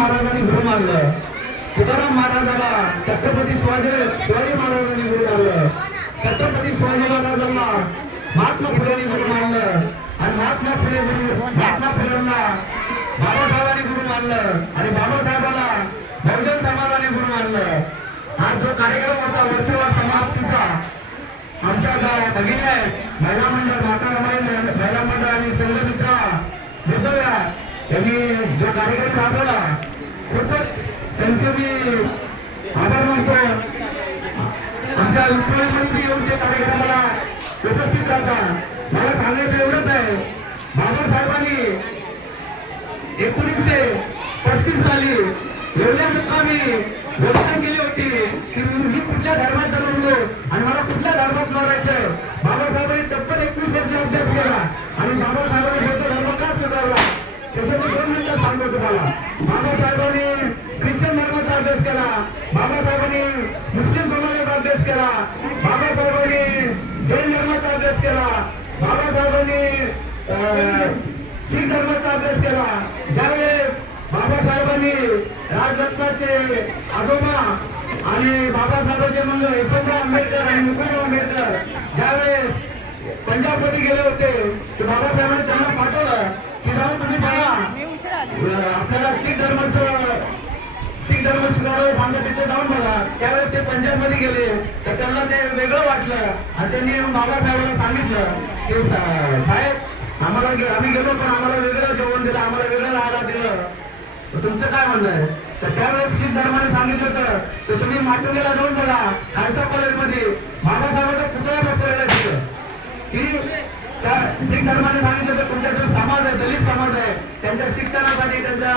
महाराजांनी गुरु मानलं. तुकाराम महाराजाला छत्रपती शिवाजी शिवाजी महाराजांनी गुरु मानलं. छत्रपती शिवाजी महाराजांना महात्मा फुलेंनी गुरु मानलं. आणि महात्मा फुले गुरु महात्मा फुलेंना बाबासाहेबांनी गुरु मानलं. आणि बाबासाहेबांना बहुजन समाजाने गुरु मानलं. हा जो कार्यक्रम होता वर्षवा समाप्तीचा आमच्या गावात भगिनी आहेत महिला मंडळ माता रमाई महिला मंडळ आणि संघमित्रा बुद्धव्या यांनी जो कार्यक्रम राबवला त्यांचे मी आभार मानतो. आमच्या मुख्यमंत्री येऊन ते कार्यक्रमाला उपस्थित राहतात मला सांगायचं एवढंच आहे. बाबासाहेबांनी एकोणीसशे पस्तीस साली एवढ्या मुक्कामी घोषणा केली होती की मी कुठल्या धर्मात जन्मलो आणि मला कुठल्या धर्मात मारायचं बाबासाहेबांनी तब्बल एकवीस वर्ष अभ्यास केला आणि बाबासाहेबांनी बौद्ध धर्म का स्वीकारला त्याचे मी दोन मिनिटं सांगतो तुम्हाला बाबासाहेबांनी ख्रिश्चन धर्माचा अभ्यास केला बाबासाहेबांनी मुस्लिम समाजाचा अभ्यास केला बाबासाहेबांनी जैन धर्माचा अभ्यास केला बाबासाहेबांनी अं, शीख धर्माचा अभ्यास केला. ज्यावेळेस बाबासाहेबांनी राजदत्ताचे आजोबा आणि बाबासाहेबांचे म्हणलं यशवंतराव आंबेडकर आणि मुकुंदराव आंबेडकर ज्यावेळेस पंजाबमध्ये गेले होते ते बाबासाहेबांनी त्यांना पाठवलं. की जाऊन तुम्ही बघा. आपल्याला शीख धर्माचं शीख धर्म शिकवलं सांगत तिथे जाऊन बघा. त्यावेळेस ते पंजाबमध्ये गेले. तर त्यांना ते वेगळं वाटलं. आणि त्यांनी बाबासाहेबांना सांगितलं. की साहेब आम्हाला आम्ही गेलो पण आम्हाला वेगळं जेवण दिलं आम्हाला वेगळं राहायला दिलं. तर तुमचं काय म्हणणं आहे? तर त्यावेळेस शीख धर्माने सांगितलं होतं तर तुम्ही माटुंगेला जाऊन बघा खालसा कॉलेजमध्ये. बाबासाहेबांचा पुतळा बसवलेला तिथं. की त्या शीख धर्माने सांगितलं तर तुमच्या जो समाज आहे दलित समाज आहे त्यांच्या शिक्षणासाठी त्यांच्या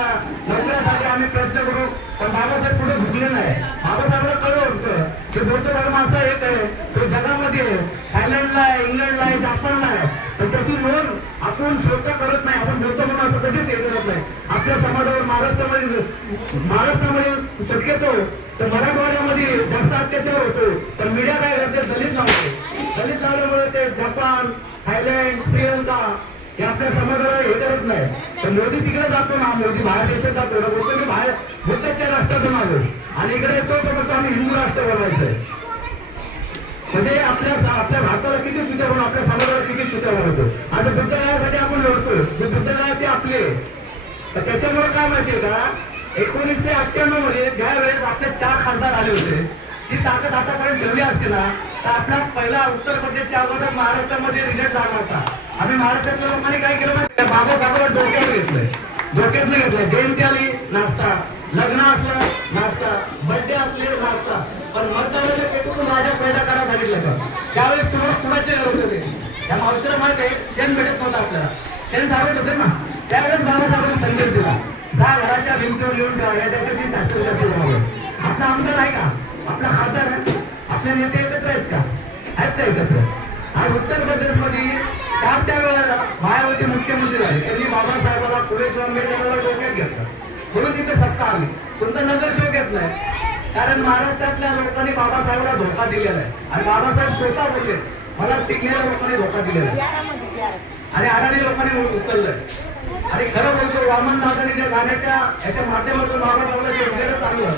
नोकऱ्यासाठी आम्ही प्रयत्न करू. पण बाबासाहेब पुढे झुकले नाही. बाबासाहेबांना कळलं होतं की बौद्ध धर्म असा एक आहे तो जगामध्ये आहे. थायलंडला आहे इंग्लंडला आहे जापानला आहे पण त्याची नोंद आपण स्वतः करत नाही. आपण बौद्ध म्हणून असं कधीच हे करत नाही. आपल्या समाजावर महाराष्ट्रामध्ये महाराष्ट्रामध्ये शक्यतो तर मराठवाड्यामध्ये जास्त अत्याचार होतो. तर मीडिया काय करते? दलित लावते. दलित लावल्यामुळे ते जपान थायलंड श्रीलंका हे आपल्या समाजाला हे करत नाही. तर मोदी तिकडे जातो ना. मोदी बाहेर देशात जातो. ना बोलतो मी बाहेर बुद्धाच्या राष्ट्रातून आलो आणि इकडे येतो तर फक्त आम्ही हिंदू राष्ट्र बनवायचंय म्हणजे आपल्या आपल्या भारताला किती सुद्धा बनवतो आपल्या समाजाला किती सुद्धा होतो. आता बुद्धगयासाठी आपण लढतोय. जे बुद्धगया ते आपले. तर त्याच्यामुळे काय माहितीये का? एकोणीसशे अठ्ठ्याण्णवमध्ये ज्या वेळेस आपले चार खासदार आले होते ती ताकद आतापर्यंत ठेवली असते ना तर आपला पहिला उत्तर प्रदेशच्या अगोदर महाराष्ट्रामध्ये रिझल्ट झाला होता. आम्ही महाराष्ट्रातल्या लोकांनी काय केलं माहिती बाबासाहेबांना डोक्यात घेतलंय. डोक्यात नाही घेतलंय. जयंती आली नाश्ता. लग्न असलं नाश्ता. बर्थडे असले नाश्ता. पण मतदानाच्या पेटून माझ्या फायदा करा सांगितलं ज्यावेळेस तुम्हाला कुणाचे गरज होते? या मावशीला माहीत आहे शेण भेटत नव्हतं आपल्याला. शेण सारत होते ना? त्यावेळेस बाबासाहेबांनी संदेश दिला. जा घराच्या भिंतीवर लिहून ठेवा या देशाची आपला आमदार आहे का? आपला खासदार आहे? आपले नेते एकत्र आहेत का? आहेत का एकत्र? आज उत्तर प्रदेशमध्ये चार चार वेळा मायावती मुख्यमंत्री झाले. त्यांनी बाबासाहेबाला पुढे शिवाय डोक्यात घेतलं म्हणून तिथे सत्ता आली. तुमचा नगरसेवक येत नाही. कारण महाराष्ट्रातल्या लोकांनी बाबासाहेबला धोका दिलेला आहे. आणि बाबासाहेब स्वतः बोलले मला शिकलेल्या लोकांनी धोका दिलेला आहे. आणि अडाणी लोकांनी उचललंय. आणि खरं बोलतो वामन दादानी ज्या गाण्याच्या याच्या माध्यमातून बाबासाहेबांना जोडलेलं चांगलं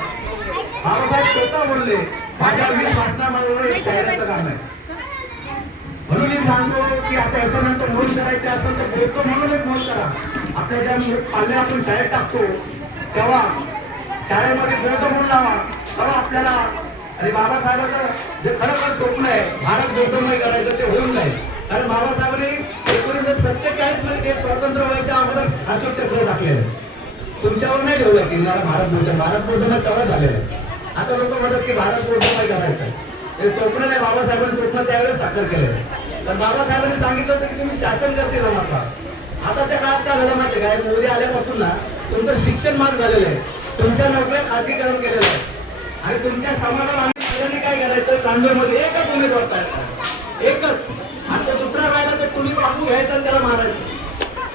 बाबासाहेब स्वतः बोलले माझ्या वीस भाषणामध्ये एक जाहिराचं काम आहे. म्हणून मी सांगतो की आता याच्यानंतर मोल करायचे असेल तर बोलतो म्हणूनच नोंद करा. आपल्या ज्या पाल्या आपण शाळेत टाकतो तेव्हा शाळेमध्ये बोलतो म्हणून लावा. तेव्हा आपल्याला आणि बाबासाहेबांचं जे खरोखर स्वप्न आहे भारत बौद्धमय करायचं ते होऊन जाईल. कारण बाबासाहेबांनी एकोणीसशे सत्तेचाळीसमध्ये ते स्वातंत्र्य व्हायच्या अगोदर अशोक चक्र टाकलेलं आहे. तुमच्यावर नाही ठेवलं की मला भारत बौद्ध भारत बौद्धमय तेव्हा झालेलं आहे. आता लोक म्हणतात की भारत गौतमय करायचं हे स्वप्न नाही बाबासाहेबांनी स्वप्न त्यावेळेस दाखल केलं तर बाबासाहेबांनी सांगितलं होतं की तुम्ही शासन करते जमा आताच्या काळात काय झालं माहिती काय मोदी आल्यापासून ना तुमचं शिक्षण माग झालेलं आहे. तुमच्या नोकऱ्या खाजगीकरण केलेलं आहे. आणि तुमच्या समाजाला आम्ही सगळ्यांनी काय करायचं? तांदूळमध्ये एकच उमेदवार करायचा एकच. आता दुसरा राहिला तर तुम्ही कापू घ्यायचा आणि त्याला मारायचं.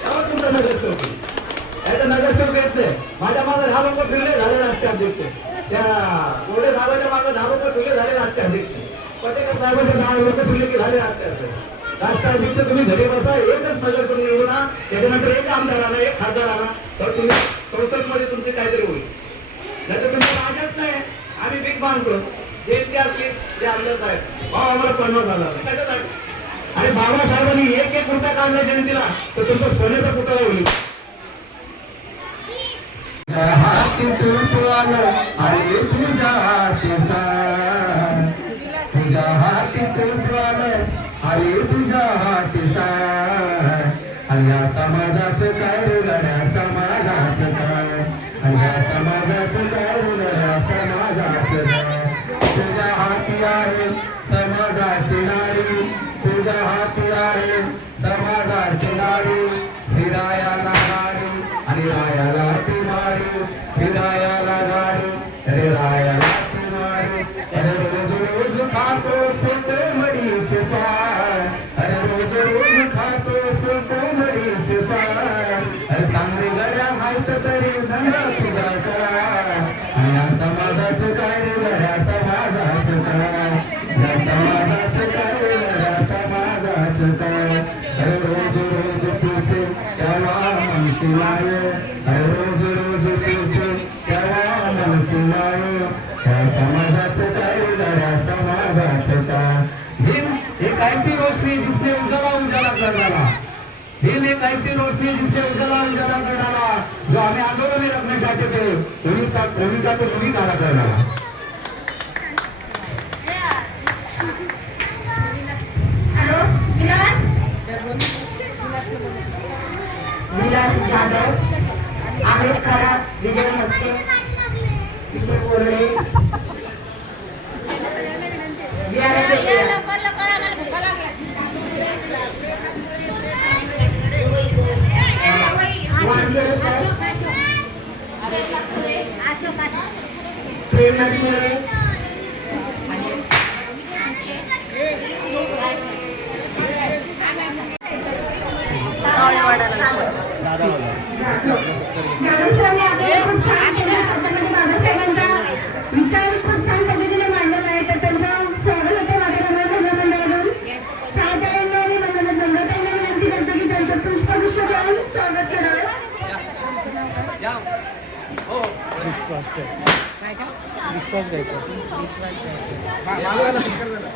तेव्हा तुमचा नगरसेवक याचा नगरसेवक येत नाही. माझ्या मागे दहा लोक फिरले झाले राष्ट्रीय अध्यक्ष. त्या कोडे साहेबांच्या मागे दहा लोक फिरले झाले राष्ट्रीय अध्यक्ष. पटेकर साहेबांच्या दहा लोक फिरले की झाले राष्ट्रीय अध्यक्ष. राष्ट्राध्यक्ष तुम्ही घरी बसा एकच नगर करून येऊ ना. त्याच्यानंतर एक आमदार आला एक खासदार आला. तर तुम्ही संसदमध्ये तुमचे काहीतरी होईल. नाही तर तुम्ही राजच नाही. आम्ही बिग बांधतो जे ते असतील ते आमदार साहेब. भाव आम्हाला पन्नास झाला आणि बाबासाहेबांनी एक एक रुपया काढला जयंतीला तर तुमचं सोन्याचा पुतळा होईल. Amen. एक ऐसी रोशनी जिसने उजाला उजाला कर डाला हिल एक ऐसी रोशनी जिसने उजाला उजाला कर डाला जो हमें आंदोलन में रखना चाहते थे उन्हीं का उन्हीं का तो उन्हीं काला कर डाला विलास जाधव आमिर खराब করে প্রেম করে दादा विश्वास विश्वास घ्यायचा. विश्वास घ्यायचा.